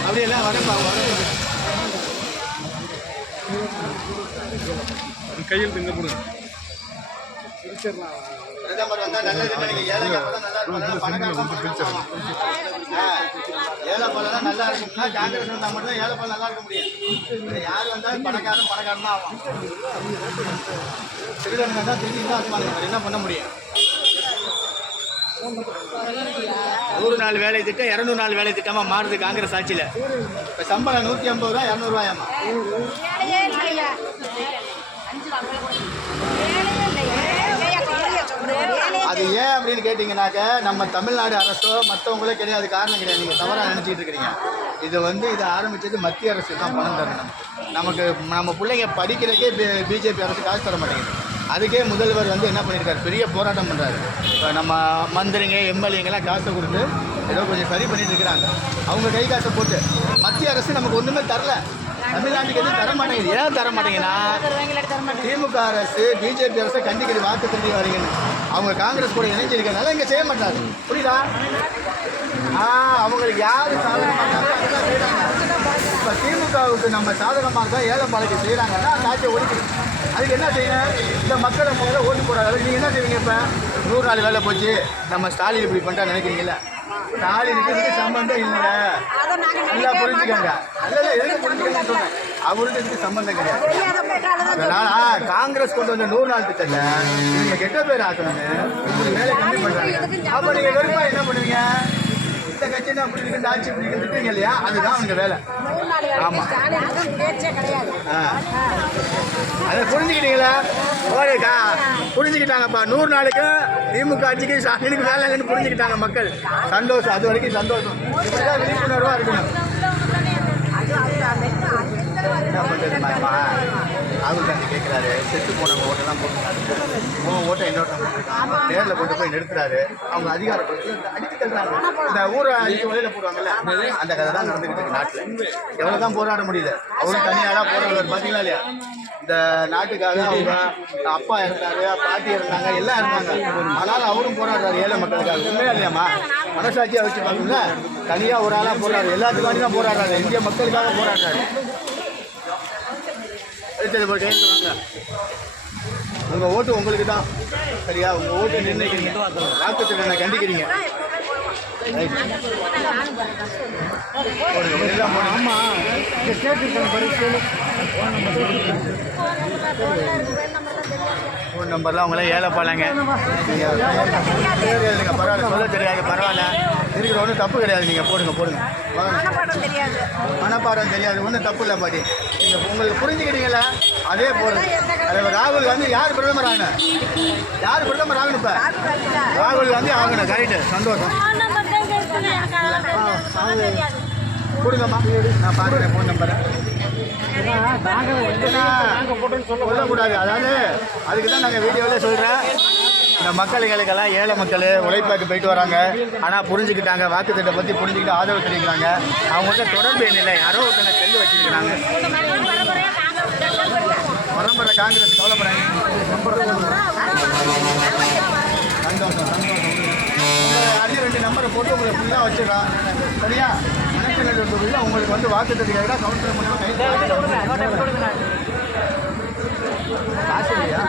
அப்படியே எல்லாம் கையில் திங்க போடுங்க வந்தா ஏழை பழம் நல்லா இருக்கும்னா காங்கிரஸ் வந்தா மட்டும் தான் ஏழை பழம் நல்லா இருக்க முடியும் யார் வந்தாலும் பணக்காரன் பணக்காரன் தான் ஆகும் திருடனுங்க தான் திருடி தான் அதுமாதிரி வேற என்ன பண்ண முடியும்? நூறு நாள் வேலை திட்டம் இரநூறு நாள் வேலை திட்டமா மாறுது காங்கிரஸ் ஆட்சியில். இப்போ சம்பளம் நூற்றி ஐம்பது ரூபா இரநூறுவாயாமா அது ஏன் அப்படின்னு கேட்டிங்கனாக்க நம்ம தமிழ்நாடு அரசோ மற்றவங்களோ கிடையாது காரணம் கிடையாது. நீங்கள் தவறாக நினச்சிட்டு இருக்கிறீங்க. இது வந்து இது ஆரம்பித்தது மத்திய அரசு தான் பணம் தரணும். நமக்கு நம்ம பிள்ளைங்க படிக்கிறதுக்கே பிஜேபி அரசு காசு தர மாட்டேங்குது. அதுக்கே முதல்வர் வந்து என்ன பண்ணியிருக்காரு பெரிய போராட்டம் பண்ணுறாரு இப்போ நம்ம மந்திரிங்க எம்எல்ஏங்கெல்லாம் காசை கொடுத்து ஏதோ கொஞ்சம் சரி பண்ணிட்டு இருக்கிறாங்க. அவங்க கை காசை போட்டு மத்திய அரசு நமக்கு ஒன்றுமே தரல. தமிழ்நாட்டுக்கு எதுவும் தர மாட்டேங்குது. ஏன் தர மாட்டேங்கன்னா திமுக அரசு பிஜேபி அரசு கண்டிக்கிற வாக்கு தண்டி வரீங்கன்னு. அவங்க காங்கிரஸ் கூட இணைஞ்சிருக்கனால இங்க செய்ய மாட்டாரு. புரியுதா? ஆ அவங்களுக்கு யாரு சாதகமா இருக்காங்களோ அதுதான் செய்றாங்க. இப்ப திமுகவுக்கு நம்ம சாதகமாக இருந்தால் ஏழை பாலைக்கு செய்கிறாங்கன்னா அந்த ஆட்சியை ஒழிக்கணும். அதுக்கு என்ன செய்யணும்? இந்த மக்களை முதல்ல ஓட்டு போடாத நீங்கள் என்ன செய்வீங்க இப்போ? நூறு நாள் வேலை போச்சு. நம்ம ஸ்டாலின் இப்படி பண்ணிட்டா நினைக்கிறீங்களா ஸ்டாலினுக்கு இதுக்கு சம்பந்தம் இல்லை நல்லா புரிஞ்சுக்கோங்க. அதில் எதுக்கு புரிஞ்சுக்கணும்னு சொன்னேன் அவருக்கு இதுக்கு சம்பந்தம் கிடையாது. அதனால காங்கிரஸ் கொண்டு வந்த நூறு நாள் திட்டத்தை நீங்க கெட்ட பேர் ஆக்கணும்னு வேலை கம்மி பண்றாங்க. அப்ப நீங்க வெறுப்பா என்ன பண்ணுவீங்க? இந்த கட்சி தான் அப்படி இருக்கு ஆட்சி இப்படி இருக்கு இல்லையா? அதுதான் அவங்க வேலை. நூறு நாள் வேலைக்கு ஆமா. ஸ்டாலினுக்கு பேச்சே கிடையாது. ஆ. அதை புரிஞ்சுக்கிட்டீங்களா? ஓகேக்கா புரிஞ்சுக்கிட்டாங்கப்பா. நூறு நாளுக்கு திமுக ஆட்சிக்கு ஸ்டாலினுக்கு வேலை இல்லைன்னு புரிஞ்சுக்கிட்டாங்க மக்கள். சந்தோஷம். அது வரைக்கும் சந்தோஷம். இப்படிதான் விழிப்புணர்வா இருக்கணும் அது அது அந்த என்ன பண்ணுறதுமா ராகுல் கேட்குறாரு செத்து போனவங்க ஓட்டெல்லாம் போட்டுருக்காரு உன் ஓட்டை போட்டுருக்கான் நேரில் கொண்டு போய் நிறுத்துறாரு. அவங்க அதிகாரப்படுத்தி அடித்து தள்ளுறாங்க. இந்த ஊரை அடிச்சு வழியில் போடுவாங்கல்ல அந்த கதை தான் நடந்துகிட்டு இருக்கு. நாட்டில். எவ்வளோ தான் போராட முடியுது அவரும் தனியாராக போராடுவார் பார்த்தீங்களா இல்லையா? இந்த நாட்டுக்காக அவங்க அப்பா இருந்தாரு பாட்டி இருந்தாங்க எல்லாம் இருந்தாங்க ஆனாலும் அவரும் போராடுறாரு ஏழை மக்களுக்காக. உண்மையா இல்லையாம்மா? மனசாட்சியாக வச்சு பாருங்க தனியாக ஒரு ஆளாக போராடுறாரு. எல்லாத்துக்காண்டி தான் போராடுறாரு. இந்திய மக்களுக்காக போராடுறாரு. கையில் வாங்க. உங்கள் ஓட்டு உங்களுக்கு தான். சரியா? உங்கள் ஓட்டு நிர்ணயிக்கிறீங்க. வாக்குத்திறனை கண்டிக்கிறீங்க. ரைட். ஃபோன் நம்பர்லாம் அவங்களாம் ஏழை பாலாங்க. எழுதுங்க பரவாயில்ல சொல்ல தெரியாது பரவாயில்ல. இருக்கிற ஒன்றும் தப்பு கிடையாது நீங்கள் போடுங்க போடுங்க. மனப்பாடம் தெரியாது ஒன்றும் தப்பு இல்லை பாட்டி. நீங்கள் உங்களுக்கு புரிஞ்சுக்கிட்டீங்களா அதே போடுங்க. தலைவர் ராகுல் காந்தி யார் பிரதமர் ஆகணும்? யார் பிரதமர் ஆகணும் இப்போ? ராகுல் காந்தி ஆகணும் கரெக்டு சந்தோஷம். கொடுங்கம்மா நான் பார்க்குறேன் ஃபோன் நம்பரை சொல்லக்கூடாது அதாவது அதுக்கு தான் நாங்கள் வீடியோவில் சொல்கிறேன் இந்த மக்களுங்களுக்கெல்லாம் ஏழை மக்கள் உழைப்பாக்கு போயிட்டு வராங்க ஆனால் புரிஞ்சுக்கிட்டாங்க வாக்குத்திட்ட பற்றி புரிஞ்சுக்கிட்டு ஆதரவு தெரிவிக்கிறாங்க அவங்கள்ட்ட தொடர்பு எண் இல்லை யாரோ ஒருத்தங்க செல்லு வச்சிருக்கிறாங்க பரம்பரை காங்கிரஸ் கவலைப்படாங்க சந்தோஷம் சந்தோஷம் அடி ரெண்டு நம்பரை போட்டு உங்களை ஃபுல்லாக வச்சிடறான் சரியா கணக்கு தொகுதியில் உங்களுக்கு வந்து வாக்குத்தத்துக்காக கவுன்சிலர் மூலமாக கை காசு இல்லையா?